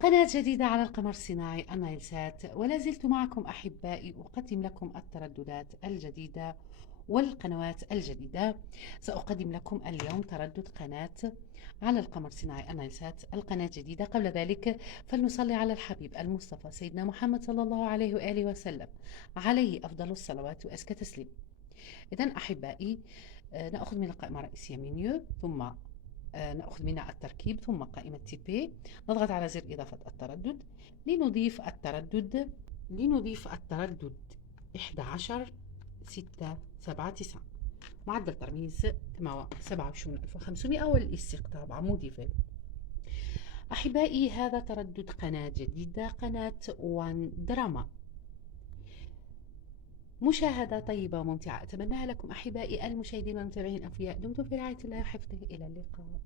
قناة جديدة على القمر الصناعي النايلسات، ولا زلت معكم أحبائي أقدم لكم الترددات الجديدة والقنوات الجديدة. سأقدم لكم اليوم تردد قناة على القمر الصناعي النايلسات، القناة الجديدة. قبل ذلك فلنصلي على الحبيب المصطفى سيدنا محمد صلى الله عليه وآله وسلم، عليه أفضل الصلوات وأزكى تسليم. إذن أحبائي، نأخذ من القائمة الرئيسية منيو، ثم نأخذ منها التركيب، ثم قائمة تيبي، نضغط على زر إضافة التردد لنضيف التردد 11,679. معدل ترميز كما هو 27,500، والاستقطاب عمودي. أحبائي، هذا تردد قناة جديدة، قناة وان دراما. مشاهدة طيبة وممتعة أتمناها لكم أحبائي المشاهدين والمتابعين الأوفياء. دمتم في رعاية الله وحفظه، إلى اللقاء.